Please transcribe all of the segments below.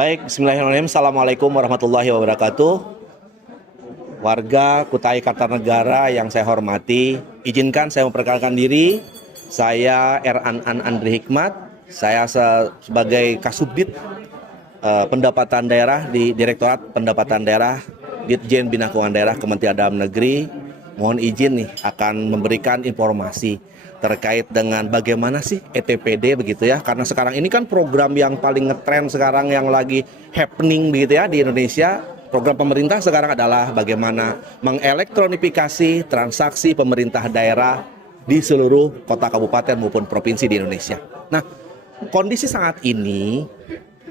Baik, bismillahirrahmanirrahim. Assalamualaikum warahmatullahi wabarakatuh. Warga Kutai Kartanegara yang saya hormati, izinkan saya memperkenalkan diri. Saya Er'an Andri Hikmat. Saya sebagai Kasubdit Pendapatan Daerah di Direktorat Pendapatan Daerah Ditjen Bina Keuangan Daerah Kementerian Dalam Negeri. Mohon izin nih akan memberikan informasi terkait dengan bagaimana sih ETPD begitu ya, karena sekarang ini kan program yang paling ngetren sekarang yang lagi happening begitu ya di Indonesia. Program pemerintah sekarang adalah bagaimana mengelektronifikasi transaksi pemerintah daerah di seluruh kota kabupaten maupun provinsi di Indonesia. Nah, kondisi saat ini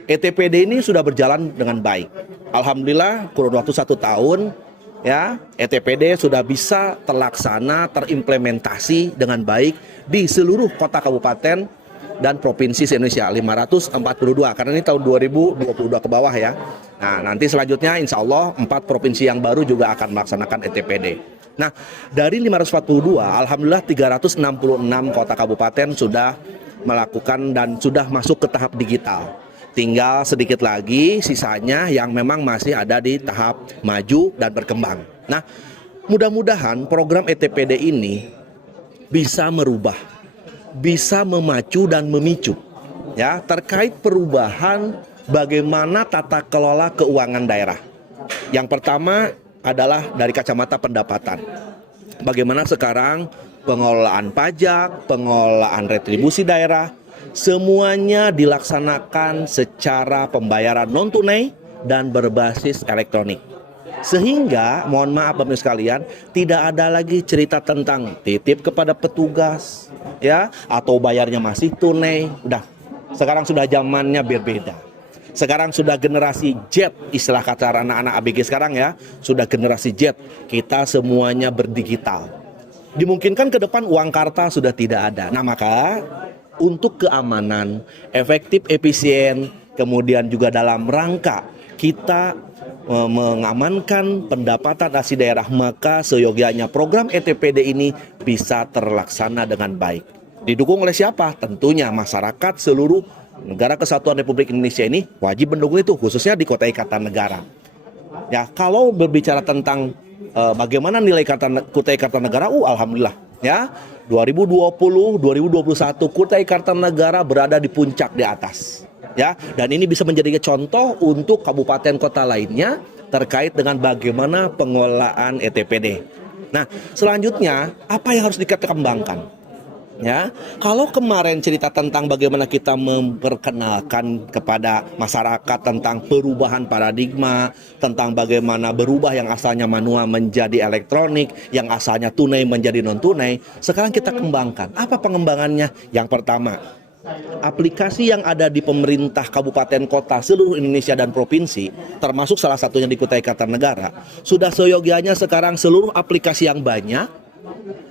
ETPD ini sudah berjalan dengan baik. Alhamdulillah kurun waktu 1 tahun ya, ETPD sudah bisa terlaksana, terimplementasi dengan baik di seluruh kota kabupaten dan provinsi se-Indonesia 542, karena ini tahun 2022 ke bawah ya. Nah, nanti selanjutnya insya Allah 4 provinsi yang baru juga akan melaksanakan ETPD. Nah, dari 542, alhamdulillah 366 kota kabupaten sudah melakukan dan sudah masuk ke tahap digital. Tinggal sedikit lagi sisanya yang memang masih ada di tahap maju dan berkembang. Nah, mudah-mudahan program ETPD ini bisa merubah, bisa memacu dan memicu ya terkait perubahan bagaimana tata kelola keuangan daerah. Yang pertama adalah dari kacamata pendapatan. Bagaimana sekarang pengelolaan pajak, pengelolaan retribusi daerah semuanya dilaksanakan secara pembayaran non-tunai dan berbasis elektronik. Sehingga, mohon maaf Bapak sekalian, tidak ada lagi cerita tentang titip kepada petugas, ya, atau bayarnya masih tunai. Udah, sekarang sudah zamannya berbeda. Sekarang sudah generasi Z, istilah kata anak-anak ABG sekarang ya, sudah generasi Z. Kita semuanya berdigital. Dimungkinkan ke depan uang kartal sudah tidak ada. Nah, maka untuk keamanan, efektif, efisien, kemudian juga dalam rangka kita mengamankan pendapatan asli daerah, maka seyogianya program ETPD ini bisa terlaksana dengan baik. Didukung oleh siapa? Tentunya masyarakat seluruh negara kesatuan Republik Indonesia ini wajib mendukung itu, khususnya di Kutai Kartanegara. Ya, kalau berbicara tentang bagaimana nilai Kutai Kartanegara, alhamdulillah ya, 2020-2021 Kutai Kartanegara berada di puncak di atas ya, dan ini bisa menjadi contoh untuk kabupaten kota lainnya terkait dengan bagaimana pengelolaan ETPD. Nah, selanjutnya apa yang harus dikembangkan? Ya, kalau kemarin cerita tentang bagaimana kita memperkenalkan kepada masyarakat tentang perubahan paradigma, tentang bagaimana berubah yang asalnya manual menjadi elektronik, yang asalnya tunai menjadi non-tunai, sekarang kita kembangkan. Apa pengembangannya? Yang pertama, aplikasi yang ada di pemerintah kabupaten kota seluruh Indonesia dan provinsi, termasuk salah satunya di Kutai Kartanegara, sudah seyogianya sekarang seluruh aplikasi yang banyak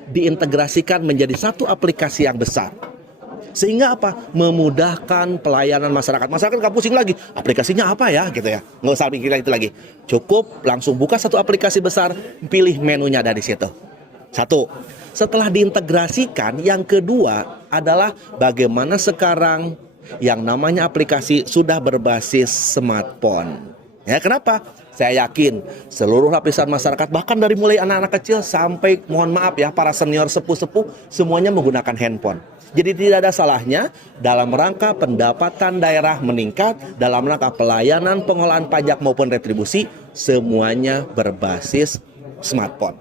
diintegrasikan menjadi satu aplikasi yang besar. Sehingga apa? Memudahkan pelayanan masyarakat. Masyarakat nggak pusing lagi, aplikasinya apa ya gitu ya. Nggak usah mikir itu lagi. Cukup langsung buka satu aplikasi besar, pilih menunya dari situ. Satu. Setelah diintegrasikan, yang kedua adalah bagaimana sekarang yang namanya aplikasi sudah berbasis smartphone. Ya, kenapa? Saya yakin seluruh lapisan masyarakat, bahkan dari mulai anak-anak kecil sampai mohon maaf ya para senior sepuh-sepuh, semuanya menggunakan handphone. Jadi tidak ada salahnya dalam rangka pendapatan daerah meningkat, dalam rangka pelayanan pengelolaan pajak maupun retribusi, semuanya berbasis smartphone.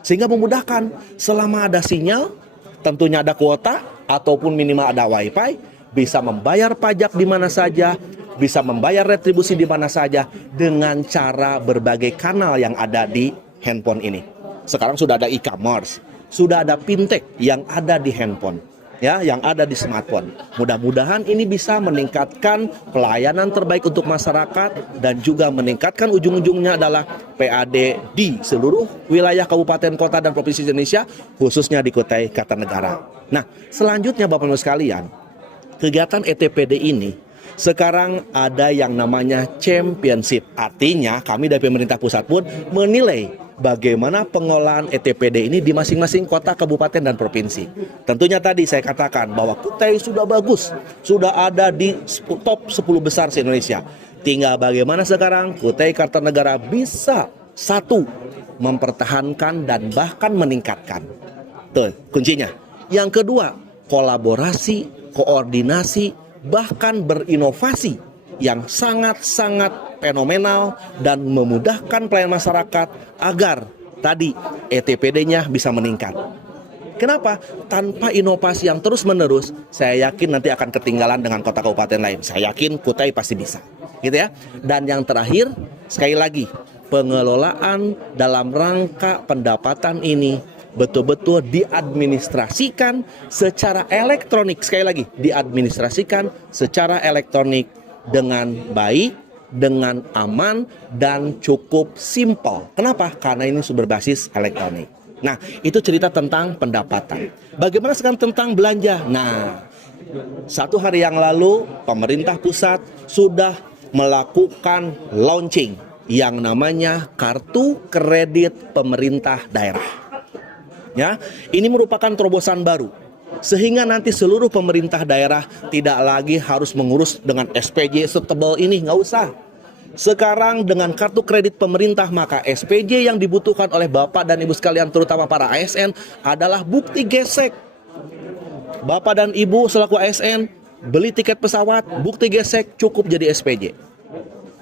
Sehingga memudahkan selama ada sinyal, tentunya ada kuota ataupun minimal ada wifi, bisa membayar pajak di mana saja, bisa membayar retribusi di mana saja dengan cara berbagai kanal yang ada di handphone ini. Sekarang sudah ada e-commerce, sudah ada fintech yang ada di handphone, ya, yang ada di smartphone. Mudah-mudahan ini bisa meningkatkan pelayanan terbaik untuk masyarakat dan juga meningkatkan ujung-ujungnya adalah PAD di seluruh wilayah kabupaten, kota dan provinsi Indonesia, khususnya di Kutai Kartanegara. Nah, selanjutnya Bapak Ibu sekalian, kegiatan ETPD ini Sekarang ada yang namanya championship. Artinya kami dari pemerintah pusat pun menilai bagaimana pengelolaan ETPD ini di masing-masing kota, kabupaten, dan provinsi. Tentunya tadi saya katakan bahwa Kutai sudah bagus, sudah ada di top 10 besar se-Indonesia. Tinggal bagaimana sekarang Kutai Kartanegara bisa satu, mempertahankan dan bahkan meningkatkan. Tuh kuncinya. Yang kedua, kolaborasi, koordinasi, bahkan berinovasi yang sangat-sangat fenomenal dan memudahkan pelayanan masyarakat agar tadi ETPD-nya bisa meningkat. Kenapa? Tanpa inovasi yang terus-menerus, saya yakin nanti akan ketinggalan dengan kota kabupaten lain. Saya yakin Kutai pasti bisa, gitu ya. Dan yang terakhir, sekali lagi, pengelolaan dalam rangka pendapatan ini betul-betul diadministrasikan secara elektronik. Sekali lagi, diadministrasikan secara elektronik dengan baik, dengan aman, dan cukup simpel. Kenapa? Karena ini sudah berbasis elektronik. Nah, itu cerita tentang pendapatan. Bagaimana sekarang tentang belanja? Nah, 1 hari yang lalu pemerintah pusat sudah melakukan launching yang namanya Kartu Kredit Pemerintah Daerah. Ya, ini merupakan terobosan baru sehingga nanti seluruh pemerintah daerah tidak lagi harus mengurus dengan SPJ setebal ini, nggak usah. Sekarang dengan kartu kredit pemerintah, maka SPJ yang dibutuhkan oleh Bapak dan Ibu sekalian, terutama para ASN, adalah bukti gesek. Bapak dan Ibu selaku ASN beli tiket pesawat, bukti gesek cukup jadi SPJ.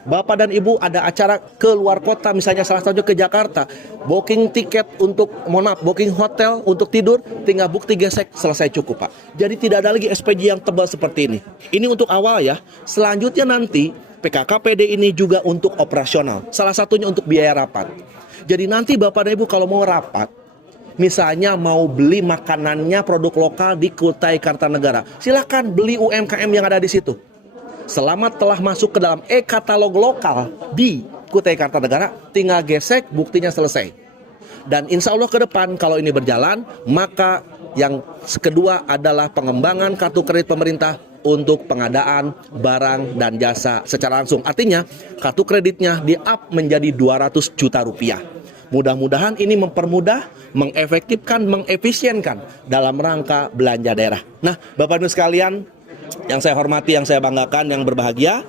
Bapak dan Ibu ada acara ke luar kota, misalnya salah satunya ke Jakarta, booking tiket untuk, booking hotel untuk tidur, tinggal bukti gesek, selesai cukup Pak. Jadi tidak ada lagi SPJ yang tebal seperti ini. Ini untuk awal ya. Selanjutnya nanti PKKPD ini juga untuk operasional. Salah satunya untuk biaya rapat. Jadi nanti Bapak dan Ibu kalau mau rapat, misalnya mau beli makanannya produk lokal di Kutai Kartanegara, silakan beli UMKM yang ada di situ. Selama telah masuk ke dalam e-katalog lokal di Kutai Kartanegara, tinggal gesek, buktinya selesai. Dan insya Allah ke depan kalau ini berjalan, maka yang kedua adalah pengembangan kartu kredit pemerintah untuk pengadaan barang dan jasa secara langsung. Artinya kartu kreditnya di-up menjadi 200 juta rupiah. Mudah-mudahan ini mempermudah, mengefektifkan, mengefisienkan dalam rangka belanja daerah. Nah, Bapak Ibu sekalian, yang saya hormati, yang saya banggakan, yang berbahagia,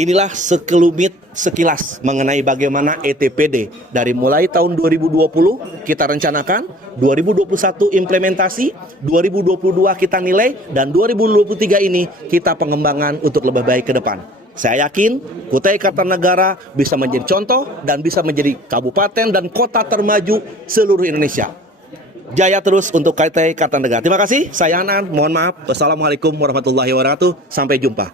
inilah sekilas mengenai bagaimana ETPD dari mulai tahun 2020 kita rencanakan, 2021 implementasi, 2022 kita nilai, dan 2023 ini kita pengembangan untuk lebih baik ke depan. Saya yakin Kutai Kartanegara bisa menjadi contoh dan bisa menjadi kabupaten dan kota termaju seluruh Indonesia. Jaya terus untuk Kutai Kartanegara. Terima kasih, saya Anan. Mohon maaf. Wassalamualaikum warahmatullahi wabarakatuh. Sampai jumpa.